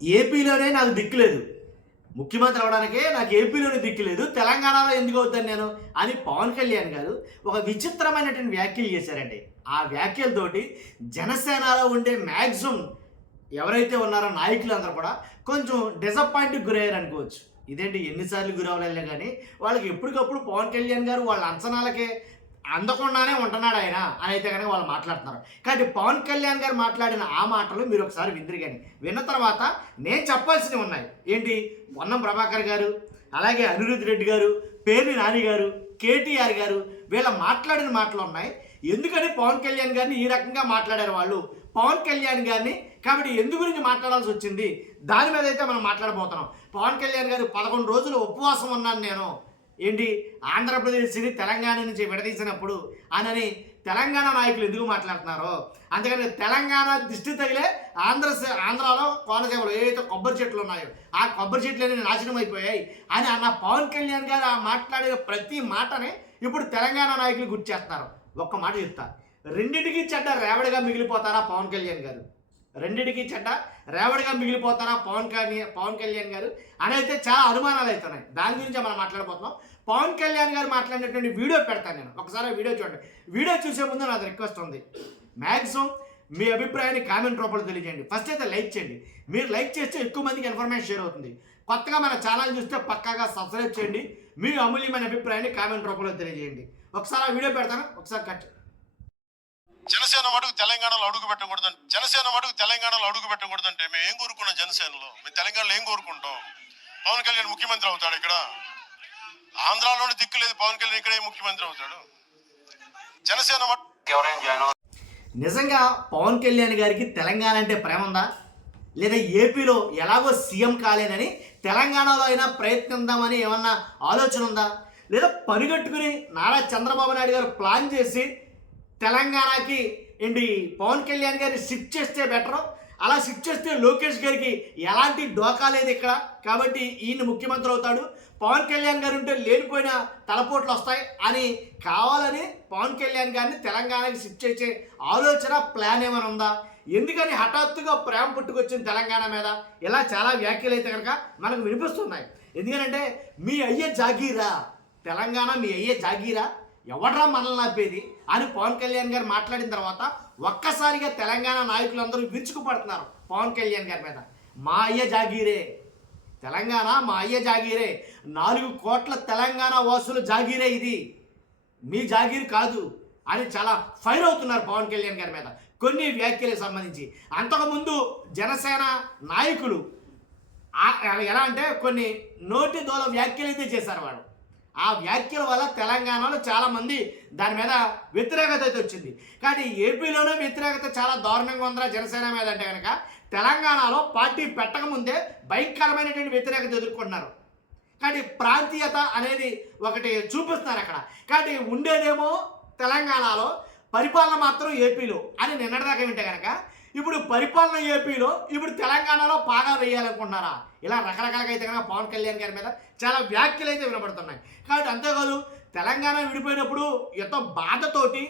ఏపీలోనే నాకు దిక్కు లేదు, ముఖ్యమంత్రి అవ్వడానికే నాకు ఏపీలోనే దిక్కు లేదు, తెలంగాణలో ఎందుకు అవుతాను నేను అని పవన్ కళ్యాణ్ గారు ఒక విచిత్రమైనటువంటి వ్యాఖ్యలు చేశారండి. ఆ వ్యాఖ్యలతోటి జనసేనలో ఉండే మ్యాక్సిమం ఎవరైతే ఉన్నారో నాయకులందరూ కూడా కొంచెం డిసప్పాయింట్కి గురయ్యారు అనుకోవచ్చు. ఇదేంటి ఎన్నిసార్లు గురవ్వలే కానీ వాళ్ళకి ఎప్పటికప్పుడు పవన్ కళ్యాణ్ గారు వాళ్ళ అంచనాలకే అందకుండానే ఉంటున్నాడు ఆయన అని అయితే కనుక వాళ్ళు మాట్లాడుతున్నారు. కానీ పవన్ కళ్యాణ్ గారు మాట్లాడిన ఆ మాటలు మీరు ఒకసారి విందురు కానీ విన్న తర్వాత నేను చెప్పాల్సినవి ఉన్నాయి. ఏంటి, పొన్నం ప్రభాకర్ గారు, అలాగే అనిరుద్ధ్ రెడ్డి గారు, పేర్ని నాని గారు, కేటీఆర్ గారు వీళ్ళ మాట్లాడిన మాటలు ఉన్నాయి. ఎందుకని పవన్ కళ్యాణ్ గారిని ఈ రకంగా మాట్లాడారు వాళ్ళు, పవన్ కళ్యాణ్ గారిని కాబట్టి ఎందు గురించి మాట్లాడాల్సి వచ్చింది, దాని మీద అయితే మనం మాట్లాడబోతున్నాం. పవన్ కళ్యాణ్ గారు 11 రోజులు ఉపవాసం ఉన్నాను నేను, ఏంటి ఆంధ్రప్రదేశ్ని తెలంగాణ నుంచి విడదీసినప్పుడు అనని తెలంగాణ నాయకులు ఎందుకు మాట్లాడుతున్నారో, అందుకని తెలంగాణ దిష్టి తగిలే ఆంధ్రాలో కోనసీమలో ఏవైతే కొబ్బరి చెట్లు ఉన్నాయో ఆ కొబ్బరి చెట్లన్నీ నాశనం అయిపోయాయి అని అన్న పవన్ కళ్యాణ్ గారు ఆ మాట్లాడే ప్రతి మాటని ఇప్పుడు తెలంగాణ నాయకులు గుర్తు చేస్తున్నారు. ఒక్క మాట చెప్తా, రెండింటికి చెడ్డ రేవడిగా మిగిలిపోతారా పవన్ కళ్యాణ్ గారు, రెండింటికి చెడ్డ రేవడిగా మిగిలిపోతారా పవన్ కళ్యాణ్ గారు అని అయితే చాలా అనుమానాలు అవుతున్నాయి. దాని గురించి మనం మాట్లాడబోతున్నాం. పవన్ కళ్యాణ్ గారు మాట్లాడినటువంటి వీడియో పెడతాను నేను, ఒకసారి వీడియో చూడండి. వీడియో చూసే ముందు నాకు రిక్వెస్ట్ ఉంది, మ్యాక్సిమం మీ అభిప్రాయాన్ని కామెంట్ రూపంలో తెలియజేయండి. ఫస్ట్ అయితే లైక్ చేయండి, మీరు లైక్ చేస్తే ఎక్కువ మందికి ఇన్ఫర్మేషన్ షేర్ అవుతుంది. కొత్తగా మన ఛానల్ చూస్తే పక్కాగా సబ్స్క్రైబ్ చేయండి, మీ అమూల్యమైన అభిప్రాయాన్ని కామెంట్ రూపంలో తెలియజేయండి. ఒకసారి ఆ వీడియో పెడతాను, ఒకసారి కట్. జనసేన మటుకు తెలంగాణలో అడుగు పెట్టకూడదంటే మేము ఏం కోరుకున్నాం? జనసేనలో మేము తెలంగాణలో ఏం కోరుకుంటాం? పవన్ కళ్యాణ్ ముఖ్యమంత్రి అవుతాడు ఇక్కడ, ఆంధ్రాలోనే దిక్కు లేదు, పవన్ కళ్యాణ్ ఇక్కడే ముఖ్యమంత్రి అవుతాడు. జనసేన నిజంగా పవన్ కళ్యాణ్ గారికి తెలంగాణ అంటే ప్రేమ ఉందా, లేదా ఏపీలో ఎలాగో సీఎం కాలేనని తెలంగాణలో అయినా ప్రయత్నిద్దామని ఏమన్నా ఆలోచన ఉందా, లేదా పనిగట్టుకుని నారా చంద్రబాబు నాయుడు గారు ప్లాన్ చేసి తెలంగాణకి ఏంటి పవన్ కళ్యాణ్ గారిని షిఫ్ట్ చేస్తే బెటరు, అలా షిఫ్ట్ చేస్తే లోకేష్ గారికి ఎలాంటి డోకా లేదు ఇక్కడ, కాబట్టి ఈయన ముఖ్యమంత్రి అవుతాడు, పవన్ కళ్యాణ్ గారు ఉంటే లేనిపోయిన తలపోట్లు వస్తాయి అని కావాలని పవన్ కళ్యాణ్ గారిని తెలంగాణకి షిఫ్ట్ చేసే ఆలోచన ప్లాన్ ఏమైనా ఉందా? ఎందుకని హఠాత్తుగా ప్రేమ పుట్టుకొచ్చింది తెలంగాణ మీద? ఇలా చాలా వ్యాఖ్యలు అయితే కనుక మనకు వినిపిస్తున్నాయి. ఎందుకంటే మీ అయ్యే జాగీరా తెలంగాణ, మీ అయ్యే జాగీరా, ఎవడ్రా మనల్ని ఆపేది అని పవన్ కళ్యాణ్ గారు మాట్లాడిన తర్వాత ఒక్కసారిగా తెలంగాణ నాయకులందరూ విరుచుకుపడుతున్నారు పవన్ కళ్యాణ్ గారి మీద. మా అయ్య జాగీరే తెలంగాణ, మా అయ్య జాగీరే, 4 కోట్ల తెలంగాణ వాసులు జాగీరే, ఇది మీ జాగీర్ కాదు అని చాలా ఫైర్ అవుతున్నారు పవన్ కళ్యాణ్ గారి మీద కొన్ని వ్యాఖ్యలకు సంబంధించి. అంతకుముందు జనసేన నాయకులు ఎలా అంటే కొన్ని నోటి దోల వ్యాఖ్యలు అయితే చేశారు వాళ్ళు. ఆ వ్యాఖ్యల వల్ల తెలంగాణలో చాలామంది దాని మీద వ్యతిరేకత అయితే వచ్చింది. కానీ ఏపీలోనే వ్యతిరేకత చాలా దారుణంగా ఉందిరా జనసేన మీద అంటే కనుక తెలంగాణలో పార్టీ పెట్టకముందే భయంకరమైనటువంటి వ్యతిరేకత ఎదుర్కొంటున్నారు. కానీ ప్రాంతీయత అనేది ఒకటి చూపిస్తున్నారు అక్కడ. కానీ ఉండేదేమో తెలంగాణలో, పరిపాలన మాత్రం ఏపీలో అని నిన్నటిదాకా వింటే కనుక ఇప్పుడు పరిపాలన ఏపీలో, ఇప్పుడు తెలంగాణలో పాగా వేయాలనుకుంటున్నారా? ఇలా రకరకాలుగా అయితే కనుక పవన్ కళ్యాణ్ గారి మీద చాలా వ్యాఖ్యలు అయితే వినబడుతున్నాయి. కాబట్టి అంతేకాదు, తెలంగాణ విడిపోయినప్పుడు ఎంతో బాధతోటి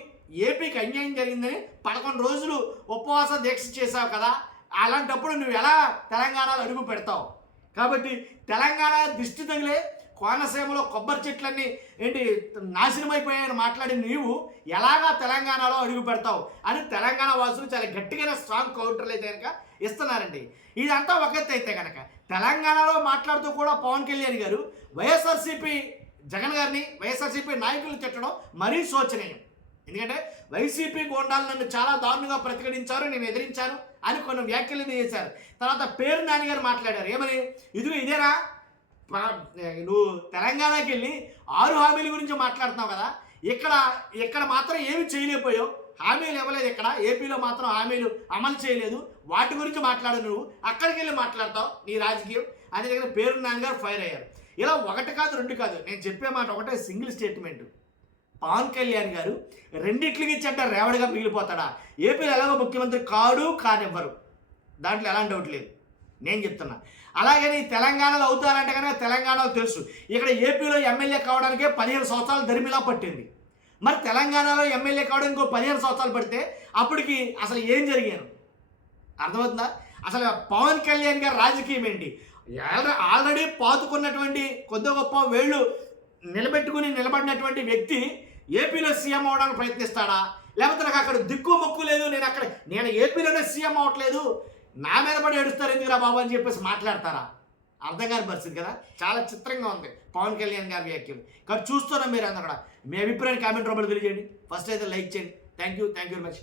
ఏపీకి అన్యాయం జరిగిందని 11 రోజులు ఉపవాస దీక్ష చేశావు కదా, అలాంటప్పుడు నువ్వు ఎలా తెలంగాణలో అడుగు పెడతావు? కాబట్టి తెలంగాణ దిష్టి తగిలే కోనసీమలో కొబ్బరి చెట్లన్నీ ఏంటి నాశనం అయిపోయాయని మాట్లాడి నీవు ఎలాగా తెలంగాణలో అడుగు పెడతావు అని తెలంగాణ వాసులు చాలా గట్టిగా స్ట్రాంగ్ కౌంటర్లు అయితే కనుక ఇస్తున్నారండి. ఇదంతా ఒక ఎత్తు అయితే కనుక తెలంగాణలో మాట్లాడుతూ కూడా పవన్ కళ్యాణ్ గారు వైఎస్ఆర్సీపీ జగన్ గారిని, వైఎస్ఆర్సీపీ నాయకులు తిట్టడం మరీ శోచనీయం. ఎందుకంటే వైసీపీ గోండాలు నన్ను చాలా దారుణంగా ప్రతిఘటించారు, నేను ఎదిరించాను అని కొన్ని వ్యాఖ్యలు చేశారు. తర్వాత పేర్ని నాని గారు మాట్లాడారు, ఏమని, ఇదేనా నువ్వు తెలంగాణకి వెళ్ళి 6 హామీల గురించి మాట్లాడుతున్నావు కదా, ఇక్కడ మాత్రం ఏమి చేయలేకపోయావు, హామీలు ఇవ్వలేదు, ఇక్కడ ఏపీలో మాత్రం హామీలు అమలు చేయలేదు, వాటి గురించి మాట్లాడు, నువ్వు అక్కడికి వెళ్ళి మాట్లాడతావు నీ రాజకీయం అని దగ్గర పేరు నాన్నగారు ఫైర్ అయ్యారు. ఇలా 1 కాదు 2 కాదు, నేను చెప్పే మాట ఒకటే సింగిల్ స్టేట్మెంట్, పవన్ కళ్యాణ్ గారు రెండిట్లకి చెడ్డ రేవడిగా మిగిలిపోతాడా? ఏపీలో ఎలాగో ముఖ్యమంత్రి కాడు, కానివ్వరు, దాంట్లో ఎలాంటి డౌట్ లేదు, నేను చెప్తున్నా. అలాగే నీ తెలంగాణలో అవుతారంటే కనుక తెలంగాణలో తెలుసు, ఇక్కడ ఏపీలో ఎమ్మెల్యే కావడానికే 15 సంవత్సరాలు దరిమిలా పట్టింది. మరి తెలంగాణలో ఎమ్మెల్యే కావడానికి ఇంకో 15 సంవత్సరాలు పడితే అప్పటికి అసలు ఏం జరిగాను అర్థమవుతుందా? అసలు పవన్ కళ్యాణ్ గారి రాజకీయం ఏంటి? ఆల్రెడీ పాతుకున్నటువంటి కొద్ది గొప్ప వేళ్ళు నిలబడినటువంటి వ్యక్తి ఏపీలో సీఎం అవడానికి ప్రయత్నిస్తాడా? లేకపోతే నాకు అక్కడ దిక్కు మొక్కు లేదు, నేను ఏపీలోనే సీఎం అవ్వట్లేదు, నా మీద పడి ఏడుస్తారు ఎందుకురా బాబు అని చెప్పేసి మాట్లాడతారా? అర్థం కాని పరిస్థితి కదా. చాలా చిత్రంగా ఉంది పవన్ కళ్యాణ్ గారి వ్యాఖ్యలు. కాబట్టి చూస్తున్నాం మీరు అందరూ కూడా మీ అభిప్రాయాన్ని కామెంట్ రూపంలో తెలియజేయండి. ఫస్ట్ అయితే లైక్ చేయండి. Thank you very much.